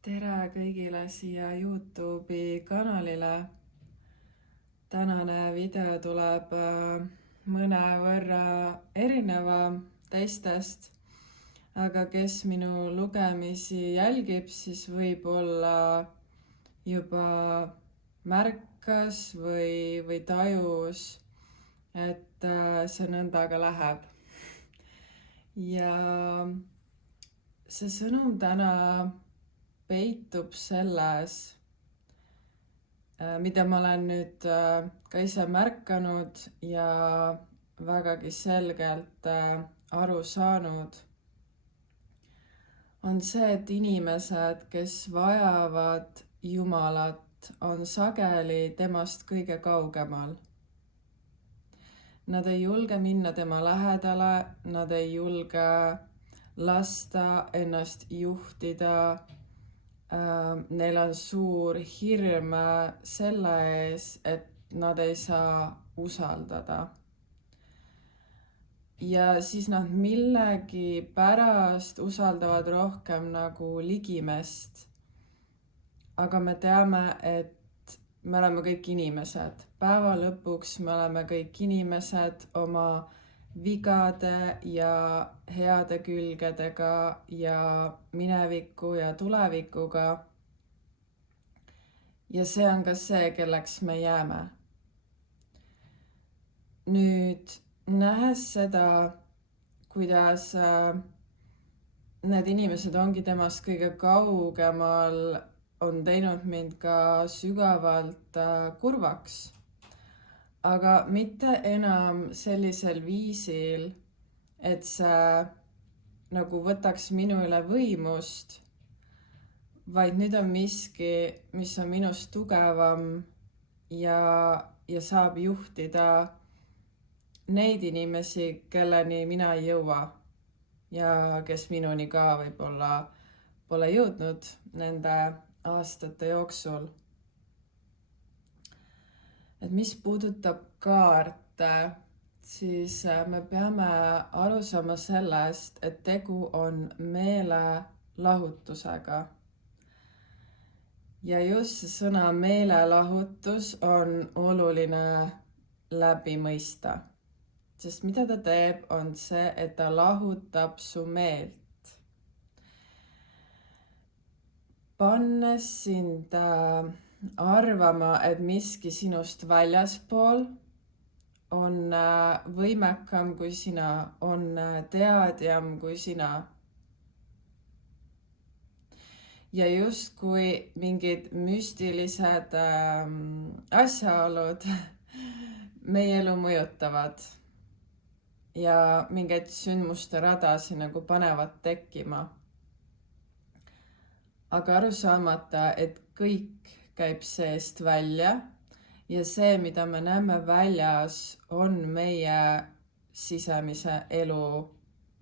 Tere kõigile siia YouTube'i kanalile. Tänane video tuleb mõnevõrra erineva teistest, aga kes minu lugemisi jälgib, siis võib-olla juba märkas või tajus, et see nõnda ka läheb. Ja see sõnum täna peitub selles, mida ma olen nüüd ka ise märkanud ja vägagi selgelt aru saanud, on see, et inimesed, kes vajavad Jumalat, on sageli temast kõige kaugemal. Nad ei julge minna tema lähedale, nad ei julge lasta ennast juhtida. Neil on suur hirm selle ees, et nad ei saa usaldada. Ja siis nad millegi pärast usaldavad rohkem nagu ligimest. Aga me teame, et me oleme kõik inimesed. Päeva lõpuks me oleme kõik inimesed oma vigade ja heade külgedega ja mineviku ja tulevikuga. Ja see on ka see, kelleks me jääme. Nüüd, nähes seda, kuidas need inimesed ongi temast kõige kaugemal, on teinud mind ka sügavalt kurvaks. Aga mitte enam sellisel viisil, et see nagu võtaks minu üle võimust, vaid nüüd on miski, mis on minust tugevam ja saab juhtida neid inimesi, kelleni mina ei jõua ja kes minuni ka võib-olla pole jõudnud nende aastate jooksul. Et mis puudutab kaarte, siis me peame aru saama sellest, et tegu on meelelahutusega. Ja just see sõna meelelahutus on oluline läbi mõista. Sest mida ta teeb, on see, et ta lahutab su meelt. Pannes sind arvama, et miski sinust väljaspool on võimekam kui sina, on teadjam kui sina. Ja justkui mingid müstilised asjaolud meie elu mõjutavad ja mingeid sündmuste radasi nagu panevad tekkima. Aga aru saamata, et kõik käib seest välja ja see, mida me näeme väljas, on meie sisemise elu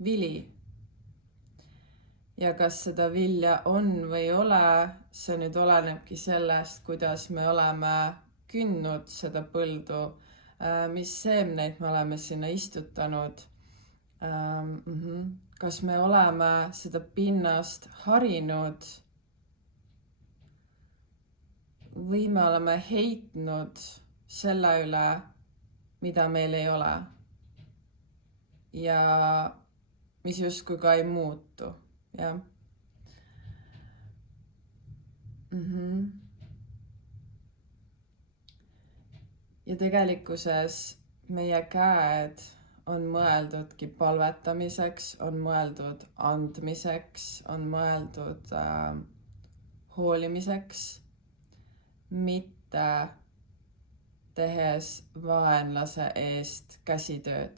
vili. Ja kas seda vilja on või ei ole, see nüüd olenebki sellest, kuidas me oleme kündnud seda põldu, mis seemneid me oleme sinna istutanud. Kas me oleme seda pinnast harinud või me oleme heitnud selle üle, mida meil ei ole ja mis justkui ka ei muutu, jah. Ja tegelikkuses meie käed on mõeldudki palvetamiseks, on mõeldud andmiseks, on mõeldud hoolimiseks, mitte tehes vaenlase eest käsitööd.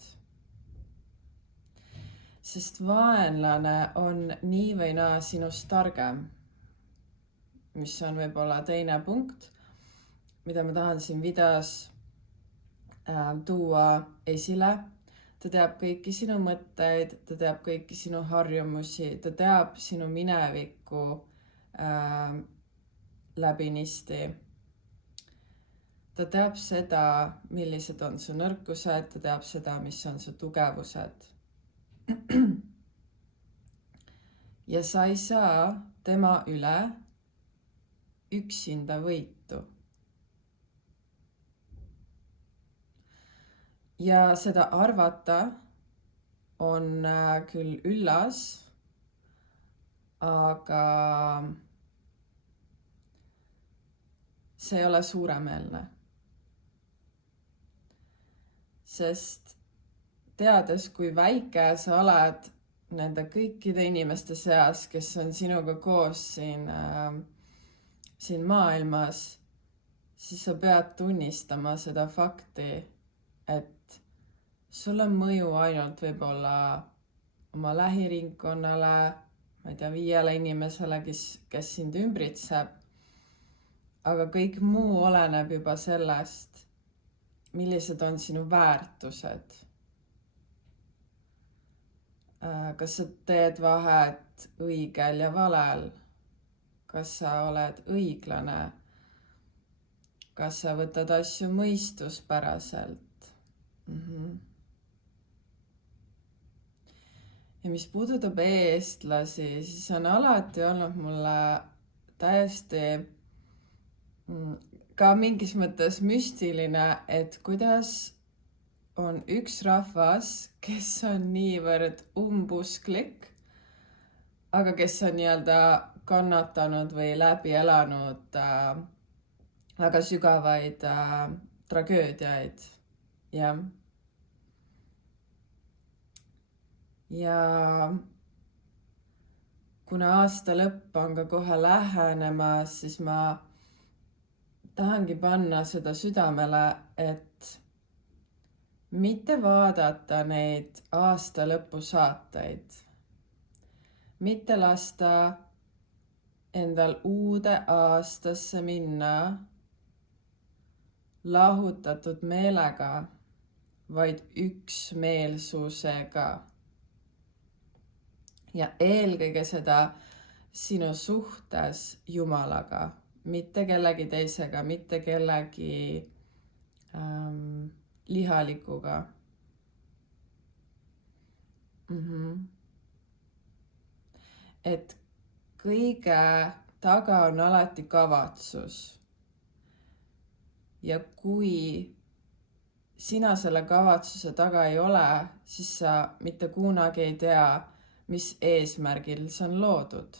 Sest vaenlane on nii või naa sinust targem, mis on võib-olla teine punkt, mida ma tahan siin videos tuua esile. Ta teab kõiki sinu mõtteid, ta teab kõiki sinu harjumusi, ta teab sinu minevikku läbinisti. Ta teab seda, millised on su nõrkused, ta teab seda, mis on su tugevused. Ja sa ei saa tema üle üksinda võitu. Ja seda arvata on küll üllas, aga see ei ole suuremeelne. Sest teades, kui väike sa oled nende kõikide inimeste seas, kes on sinuga koos siin maailmas, siis sa pead tunnistama seda fakti, et sul on mõju ainult võib-olla oma lähiringkonnale, ma ei tea, 5 inimesele, kes sind ümbritseb, aga kõik muu oleneb juba sellest, millised on sinu väärtused. Kas sa teed vahet õigel ja valel? Kas sa oled õiglane? Kas sa võtad asju mõistuspäraselt? Ja mis puudutab eestlasi, siis on alati olnud mulle täiesti ka mingis mõttes müstiline, et kuidas on üks rahvas, kes on niivõrd umbusklik, aga kes on nii-öelda kannatanud või läbi elanud väga sügavaid tragöödiaid. Ja kuna aasta lõpp on ka kohe lähenemas, siis ma tahangi panna seda südamele, et mitte vaadata neid aasta lõpu saateid, mitte lasta endal uude aastasse minna lahutatud meelega, vaid üksmeelsusega. Ja eelkõige seda sinu suhtes Jumalaga, mitte kellegi teisega, mitte kellegi lihalikuga. Et kõige taga on alati kavatsus. Ja kui sina selle kavatsuse taga ei ole, siis sa mitte kunagi ei tea, mis eesmärgil see on loodud.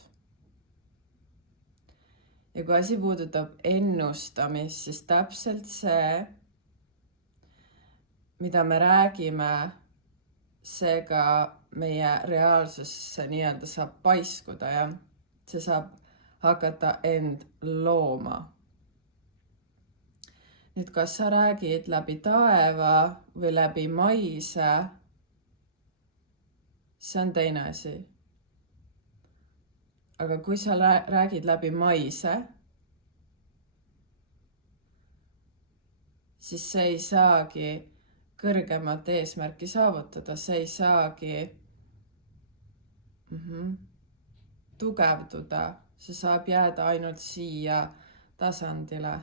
Ja kui asi puudutab ennustamist, siis täpselt see, mida me räägime, see ka meie reaalsusesse nii-öelda saab paiskuda ja see saab hakata end looma. Nüüd, kas sa räägid läbi taeva või läbi maise, see on teine asi. Aga kui sa räägid läbi maise, siis see ei saagi kõrgemat eesmärki saavutada, see ei saagi tugevduda, see saab jääda ainult siia tasandile.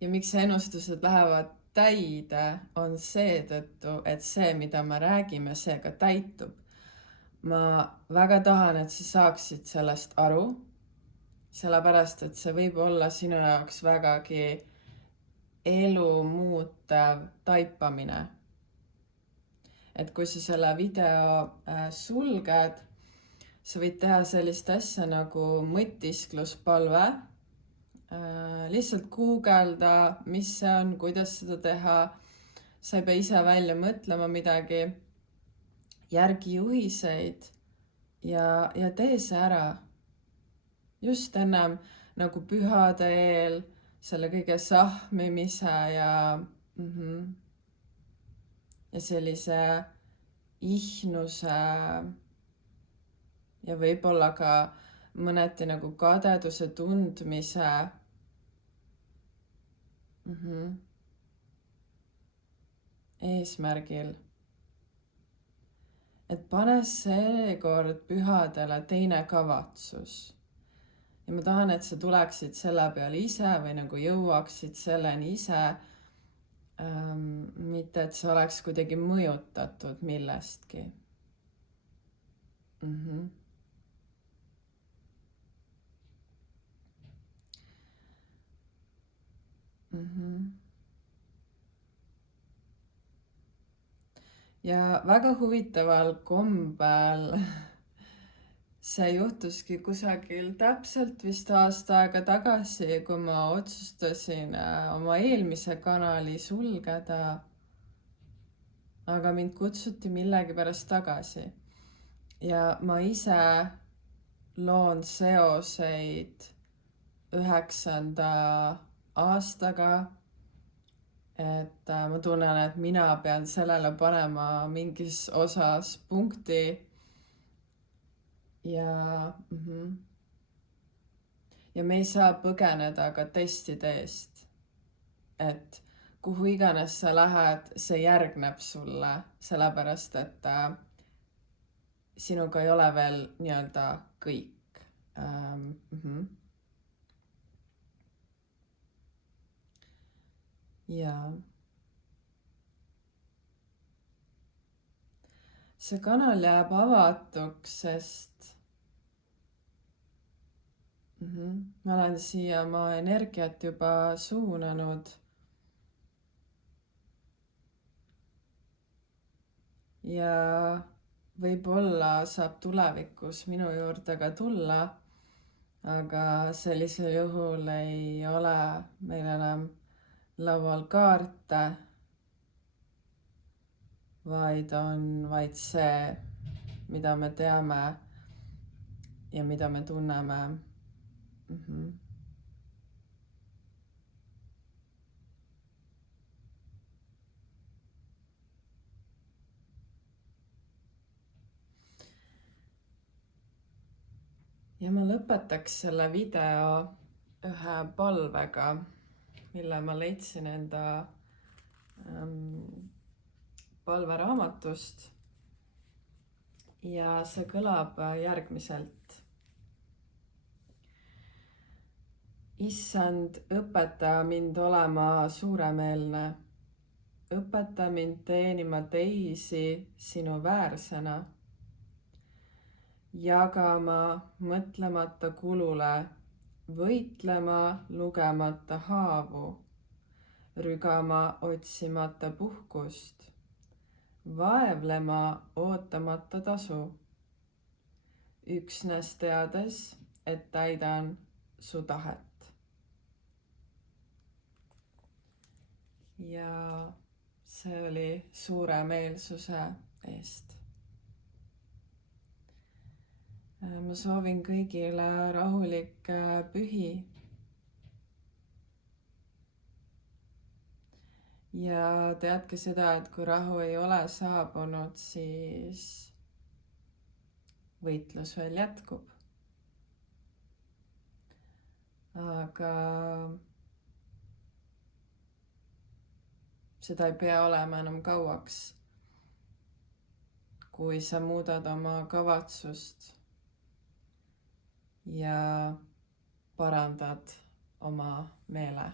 Ja miks ennustused lähevad täide, on seetõttu, et see, mida me räägime, see ka täitub. Ma väga tahan, et sa saaksid sellest aru, sellepärast, et see võib olla sinu jaoks vägagi elu muutev taipamine. Et kui sa selle video sulged, sa võid teha sellist asja nagu mõtiskluspalve, lihtsalt guugelda, mis see on, kuidas seda teha, sa ei pea ise välja mõtlema midagi, järgi juhiseid ja tee see ära. Just ennem nagu pühade eel, selle kõige sahmimise ja sellise ihnuse ja võib-olla ka mõneti nagu kadeduse tundmise eesmärgil. Et pane seekord pühadele teine kavatsus. Ja ma tahan, et sa tuleksid selle peale ise või nagu jõuaksid selleni ise, mitte et sa oleks kuidagi mõjutatud millestki. ja väga huvitaval kombel see juhtuski kusagil täpselt vist aasta aega tagasi, kui ma otsustasin oma eelmise kanali sulgeda. Aga mind kutsuti millegipärast tagasi. Ja ma ise loon seoseid 9. aastaga. Et ma tunnen, et mina pean sellele panema mingis osas punkti. Ja me ei saa põgeneda ka testide eest. Et kuhu iganes sa lähed, see järgneb sulle, sellepärast et sinuga ei ole veel nii-öelda kõik. Ja see kanal jääb avatuks, sest ma olen siia oma energiat juba suunanud. Ja võib-olla saab tulevikus minu juurde ka tulla, aga sellisel juhul ei ole meil enam laual kaarte, vaid on vaid see, mida me teame ja mida me tunneme. Ja ma lõpetaks selle video ühe palvega, mille ma leidsin enda palveraamatust. Ja see kõlab järgmiselt. Issand, õpeta mind olema suuremeelne. Õpeta mind teenima teisi sinu väärsena. Jagama mõtlemata kulule, võitlema lugemata haavu, rügama otsimata puhkust, vaevlema ootamata tasu, üksnes teades, et täidan su tahet. Ja see oli suuremeelsuse eest. Ma soovin kõigile rahulikke pühi. Ja teadke seda, et kui rahu ei ole saabunud, siis võitlus veel jätkub. Aga seda ei pea olema enam kauaks, kui sa muudad oma kavatsust ja parandad oma meele.